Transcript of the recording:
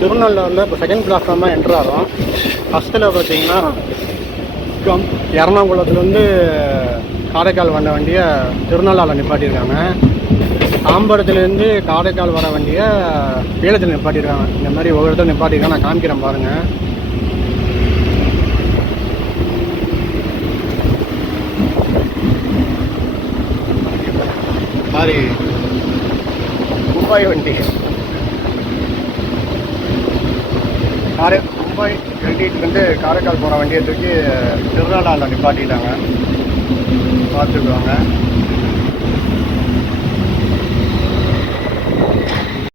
திருநெல்வேலியில் வந்து இப்போ செகண்ட் பிளாட்ஃபார்ம் தான் என்ட்ரு ஆகிறோம் ஃபஸ்ட்டில் பார்த்தீங்கன்னா கம் எறணாகுளத்துலேருந்து காரைக்கால் வந்த வண்டியை திருநள்ளாவில் நிப்பாட்டியிருக்காங்க. தாம்பரத்துலேருந்து காரைக்கால் வர வண்டியை வேலத்தில் நிப்பாட்டியிருக்காங்க. இந்த மாதிரி ஒவ்வொரு இடத்துல நிப்பாட்டியிருக்காங்க. நான் காமிக்கிறேன் பாருங்கள் மாதிரி மும்பை வண்டி. காரை மும்பை எழுதிட்டு காரைக்கால் போகிற வண்டியை தூக்கி திருநாளாவில் நிப்பாட்டிட்டாங்க. பார்த்துக்குவாங்க